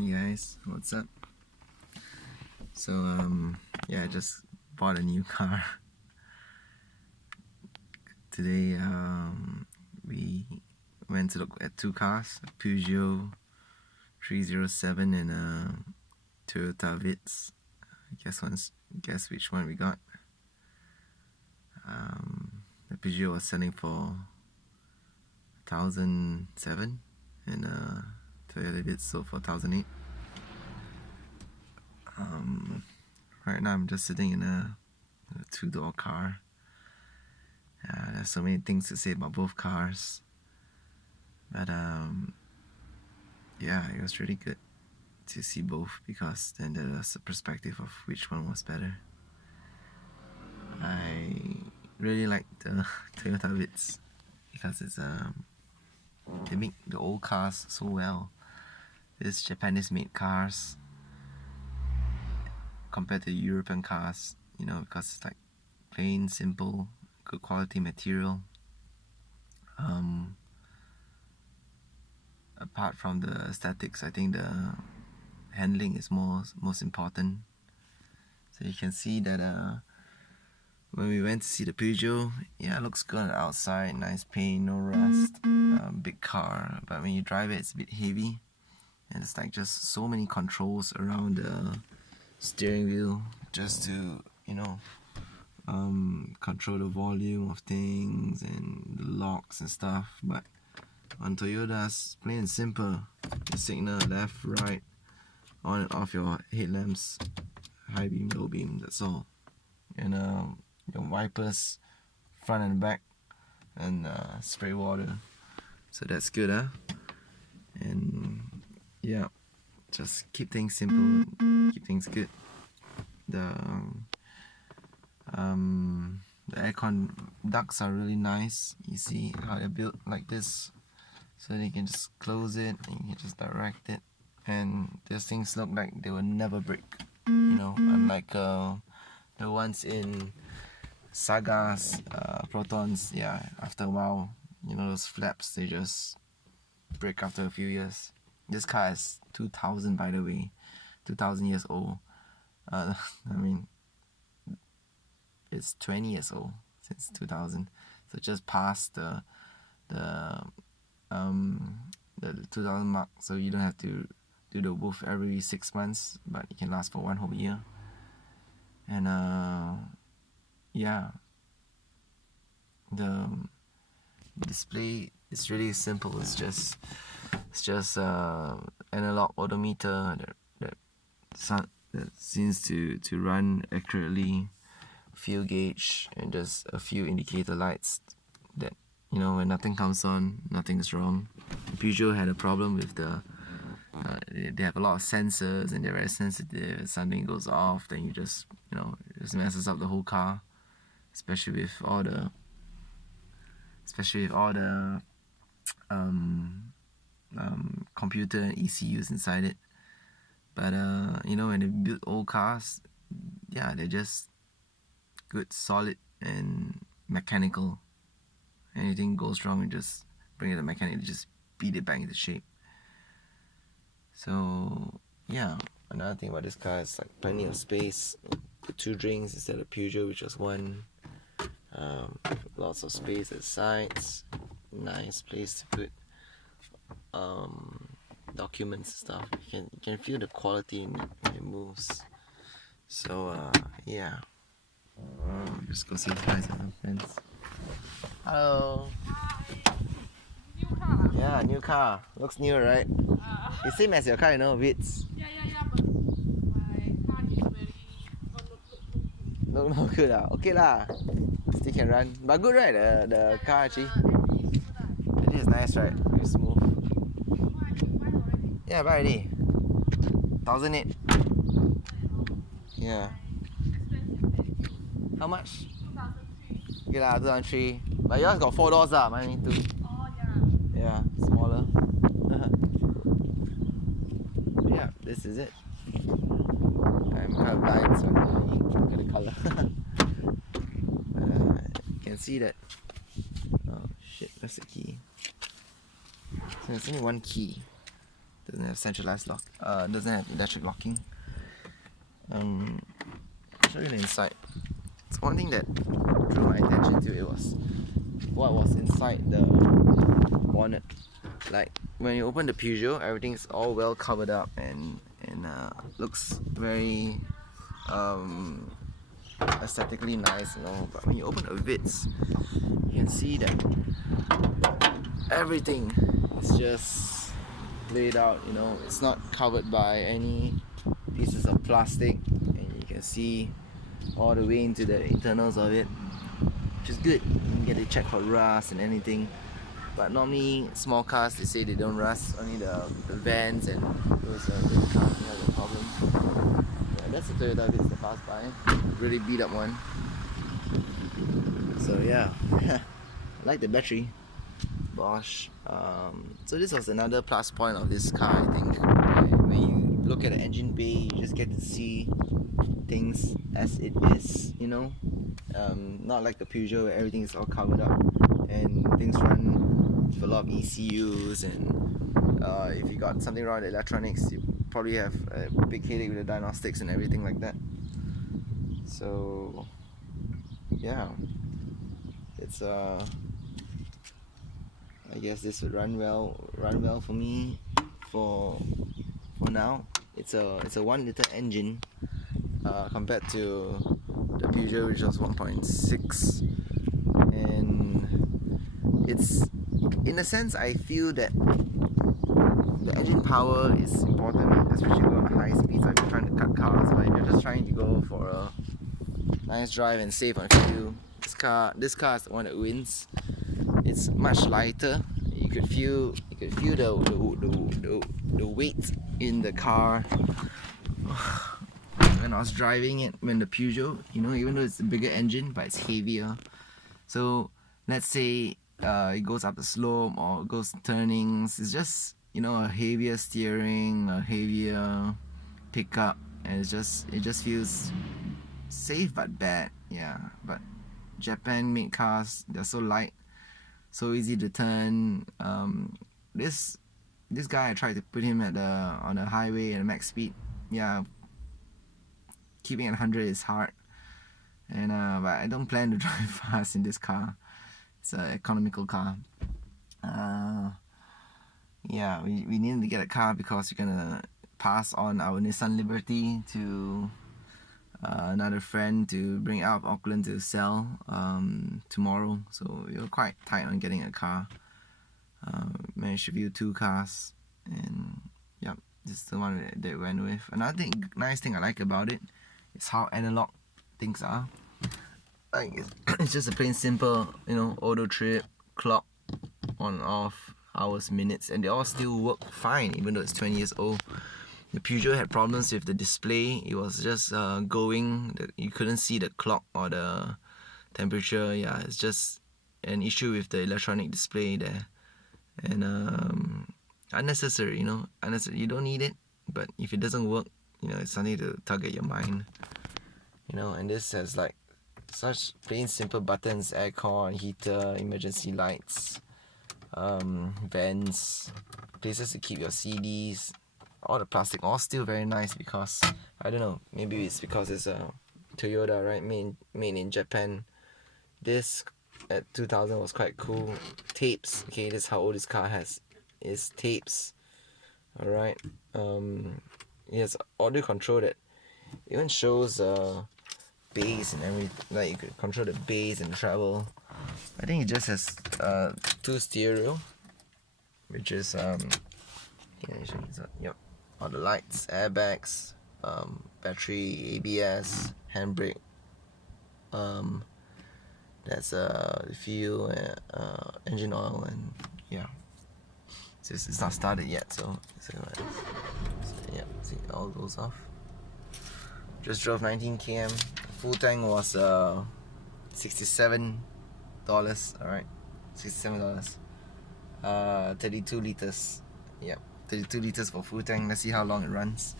Hey guys, what's up? So yeah, I just bought a new car today. We went to look at two cars, a Peugeot 307 and a Toyota Vitz. Guess which one we got. The Peugeot was selling for 1,007 and Toyota Vitz sold for 1,008. Right now I'm just sitting in a two-door car. There's so many things to say about both cars, but yeah, it was really good to see both because then there was a perspective of which one was better. I really like the Toyota Vitz because it's they make the old cars so well. It's Japanese made cars compared to European cars, you know, because it's like plain, simple, good quality material. Apart from the aesthetics, I think the handling is most important. So you can see that when we went to see the Peugeot, yeah, it looks good on the outside, nice paint, no rust, big car. But when you drive it, it's a bit heavy, and it's like just so many controls around the steering wheel just to, you know, control the volume of things and the locks and stuff. But on Toyota's, plain and simple, the signal left, right, on and off your headlamps, high beam, low beam, that's all. And your wipers, front and back, and spray water. So that's good, huh? And yeah, just keep things simple, keep things good. The aircon ducts are really nice. You see how they're built like this, so you can just close it and you can just direct it, and these things look like they will never break, you know, unlike the ones in Saga's Protons. Yeah, after a while, you know, those flaps, they just break after a few years. This car is 2000, by the way, 2000 years old. I mean, it's 20 years old since 2000, so just past the 2000 mark. So you don't have to do the woof every 6 months, but it can last for one whole year. And yeah, the display is really simple. It's just analog odometer that seems to run accurately, fuel gauge, and just a few indicator lights that, you know, when nothing comes on, nothing's wrong. Peugeot had a problem with the they have a lot of sensors and they're very sensitive. If something goes off, then you just, you know, it just messes up the whole car, especially with all the computer and ECUs inside it. But you know, when they build old cars, yeah, they're just good, solid, and mechanical. Anything goes wrong, you just bring it to the mechanic, just beat it back into shape. So yeah, another thing about this car is like plenty of space. Put 2 drinks instead of Peugeot, which was 1. Lots of space at the sides. Nice place to put documents and stuff. You can feel the quality in it when it moves. So yeah, just go see the guys at the fence. Hello. New car. Yeah, new car. Looks new, right? It's same as your car, you know, Vitz. Yeah, but my car is very No good lah. Okay lah. Still can run. But good, right? The car actually. It is nice, right? Very smooth. Yeah, buy already. 1,008. Yeah. How much? 2003. Okay lah, 2003. But yours got 4 doors lah, mine need 2. Oh Yeah, yeah. smaller. Yeah, this is it. I'm kind of blind, so I can't really look at the color. You can see that. Oh shit, where's the key? So there's only one key. Doesn't have centralized lock. Doesn't have electric locking. I'll show you the inside. It's one thing that drew my attention to it was what was inside the bonnet. Like when you open the Peugeot, everything's all well covered up and looks very aesthetically nice, you know. But when you open a vitz, you can see that everything is just laid out, you know. It's not covered by any pieces of plastic, and you can see all the way into the internals of it, which is good. You can get it checked for rust and anything. But normally small cars, they say they don't rust, only the vans and those big cars have a problem. Yeah, that's a Toyota Vitz that passed by, really beat up one. So yeah, I like the battery. Bosch. So this was another plus point of this car, I think. When you look at the engine bay, you just get to see things as it is, you know. Not like the Peugeot where everything is all covered up and things run with a lot of ECUs, and if you got something wrong with the electronics, you probably have a big headache with the diagnostics and everything like that. So yeah, it's I guess this would run well for me for now. It's a 1 liter engine compared to the Peugeot, which was 1.6, and it's, in a sense, I feel that the engine power is important, especially on high speeds. If you're trying to cut cars, but if you're just trying to go for a nice drive and save on fuel, this car is the one that wins. It's much lighter. You could feel the weight in the car when I was driving it. When the Peugeot, you know, even though it's a bigger engine, but it's heavier. So let's say it goes up the slope or goes turnings. It's just, you know, a heavier steering, a heavier pickup, and it just feels safe but bad. Yeah, but Japan-made cars, they're so light, so easy to turn. This guy, I tried to put him on the highway at max speed. Yeah, keeping at 100 is hard, and but I don't plan to drive fast in this car. It's an economical car. Yeah, we needed to get a car because we're gonna pass on our Nissan Liberty to another friend to bring out of Auckland to sell tomorrow. So we were quite tight on getting a car. Managed to view 2 cars, and yep, this is the one that we went with. Another nice thing I like about it is how analog things are. Like it's just a plain simple, you know, auto trip, clock, on off, hours, minutes, and they all still work fine even though it's 20 years old. The Peugeot had problems with the display. It was just going. You couldn't see the clock or the temperature. Yeah, it's just an issue with the electronic display there, and unnecessary. You know, unnecessary. You don't need it, but if it doesn't work, you know, it's something to tug at your mind. You know, and this has like such plain simple buttons: aircon, heater, emergency lights, vents, places to keep your CDs. All the plastic, all still very nice because, I don't know, maybe it's because it's a Toyota, right? Made in Japan. This at 2000 was quite cool. Tapes, okay, this is how old this car is tapes. Alright. It has audio control that even shows bass and everything. Like you could control the bass and treble. I think it just has 2 stereo, which is yep. All the lights, airbags, battery, ABS, handbrake. That's the fuel, engine oil, and yeah. It's not started yet, so yeah. See, all goes off. Just drove 19 km. Full tank was $67. Alright, $67. 32 liters. Yep. 32 liters for full tank. Let's see how long it runs.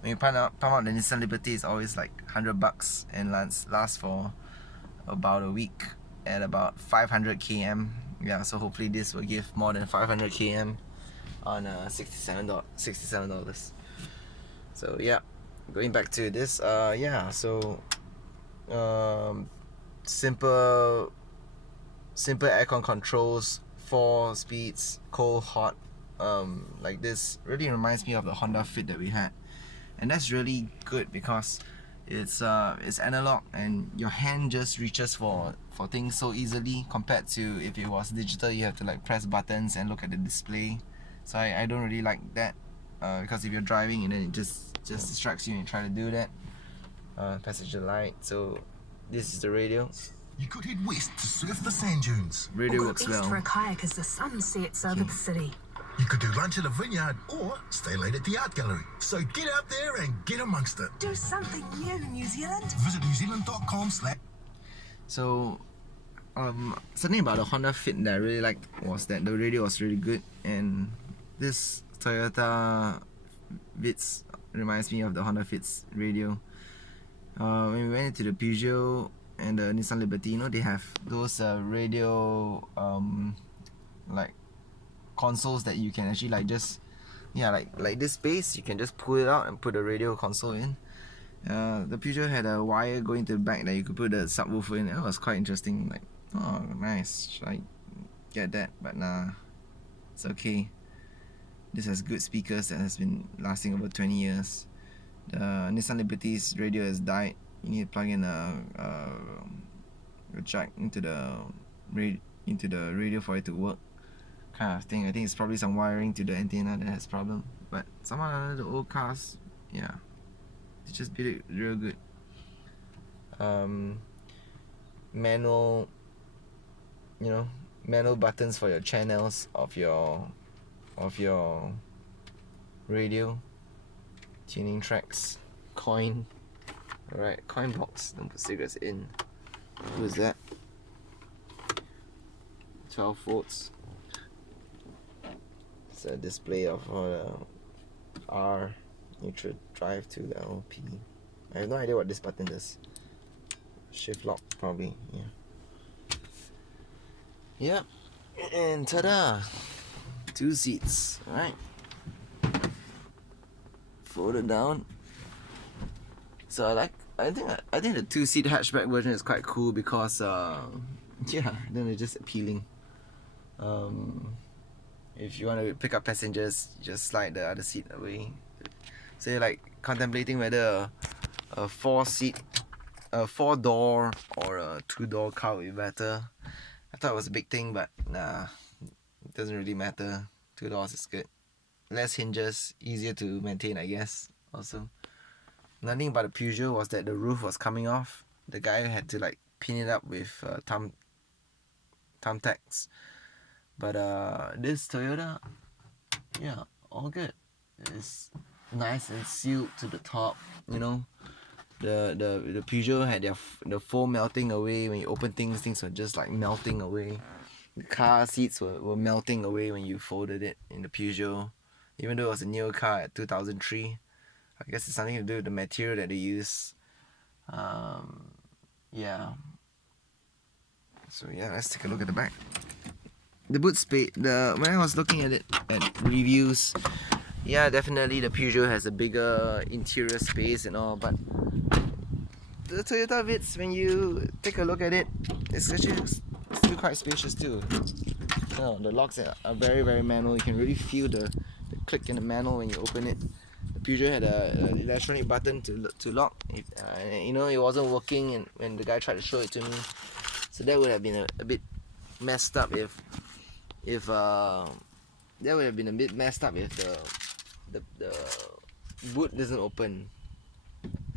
When you pump out the Nissan Liberty, it's always like $100 and lasts for about a week at about 500 km. Yeah, so hopefully this will give more than 500 km. on $67. So yeah, going back to this, yeah, so simple aircon controls, 4 speeds, cold, hot, like this really reminds me of the Honda Fit that we had, and that's really good because it's analog and your hand just reaches for things so easily compared to if it was digital. You have to like press buttons and look at the display. So I don't really like that, because if you're driving and then it just distracts you and you try to do that. Passenger light. So this is the radio. You could head west to surf the sand dunes. Radio Or works go east well. for a kayak as the sun sets over the city. You could do lunch at a vineyard or stay late at the art gallery. So get out there and get amongst it. Do something new, New Zealand. Visit newzealand.com/. So something about the Honda Fit that I really liked was that the radio was really good, and this Toyota Vitz reminds me of the Honda Fit's radio. When we went into the Peugeot and the Nissan Liberty, they have those radio like consoles that you can actually like just like this space, you can just pull it out and put the radio console in. The Peugeot had a wire going to the back that you could put the subwoofer in. That was quite interesting. Like, oh, nice. Should I get that? But nah, it's okay. This has good speakers that has been lasting over 20 years. The Nissan Liberty's radio has died. You need to plug in a jack into the radio for it to work, kind of thing. I think it's probably some wiring to the antenna that has problem. But some of the old cars, yeah, they just built it real good. Manual buttons for your channels of your radio, tuning tracks, coin. Alright, coin box. Don't put cigarettes in. Who's that? 12 volts. It's a display of R, neutral drive to the LP. I have no idea what this button does. Shift lock, probably. Yeah. And ta-da! 2 seats. Alright. Folded down. So I think the 2-seat hatchback version is quite cool because then it's just appealing. If you want to pick up passengers, just slide the other seat away. So you're like contemplating whether a 4-door or a 2-door car would be better. I thought it was a big thing, but nah, it doesn't really matter. 2 doors is good. Less hinges, easier to maintain, I guess. Also, nothing about the Peugeot was that the roof was coming off. The guy had to like pin it up with tacks. But this Toyota, yeah, all good. It's nice and sealed to the top. The Peugeot had the foam melting away when you open things. Things were just like melting away. The car seats were melting away when you folded it in the Peugeot. Even though it was a newer car at 2003, I guess it's something to do with the material that they use. Yeah. So yeah, let's take a look at the back. The boot space. When I was looking at it at reviews, yeah, definitely the Peugeot has a bigger interior space and all, but the Toyota Vitz, when you take a look at it, it's actually still quite spacious too. So the locks are very, very manual. You can really feel the click in the manual when you open it. The Peugeot had an electronic button to lock. It wasn't working, and when the guy tried to show it to me, so that would have been a bit messed up if the boot doesn't open.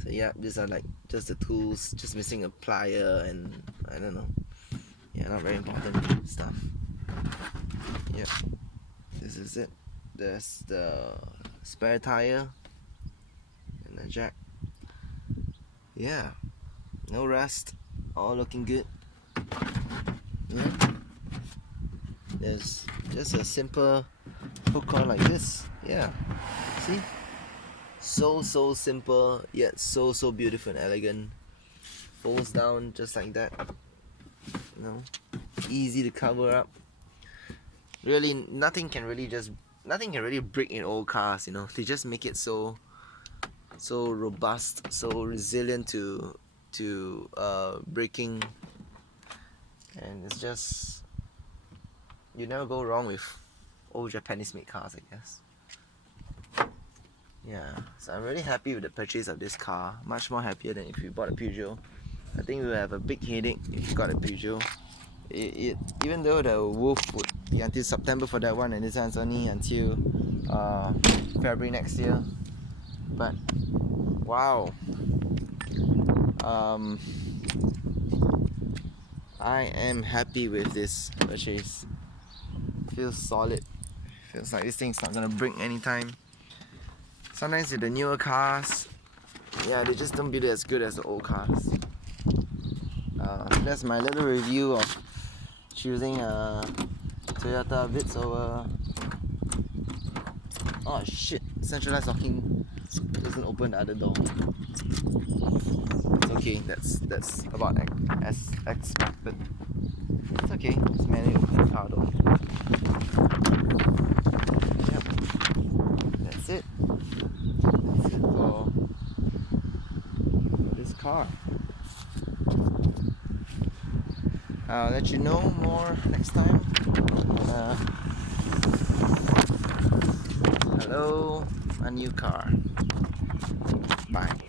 So yeah, these are like just the tools, just missing a plier and I don't know. Yeah, not very important stuff. Yeah, this is it. There's the spare tire and the jack. Yeah, no rust, all looking good. Yeah, there's just a simple hook on like this. Yeah, see, so simple yet so beautiful and elegant. Folds down just like that. Easy to cover up. Really, nothing can really just nothing can really break in old cars, you know. They just make it so robust, so resilient to braking, and it's just, you never go wrong with old Japanese made cars, I guess. Yeah, so I'm really happy with the purchase of this car, much more happier than if you bought a Peugeot. I think we will have a big headache if you got a Peugeot. Even though the wolf would be until September for that one, and this one's only until February next year. But wow, I am happy with this purchase. Feels solid. Feels like this thing's not gonna break anytime. Sometimes with the newer cars, yeah, they just don't build it as good as the old cars. That's my little review of choosing a Toyota Vitz over... Oh shit, centralized locking doesn't open the other door. It's okay, that's about as expected. It's okay, just manually open the car door. Yep, that's it. That's it for this car. I'll let you know more next time. Hello, a new car. Bye.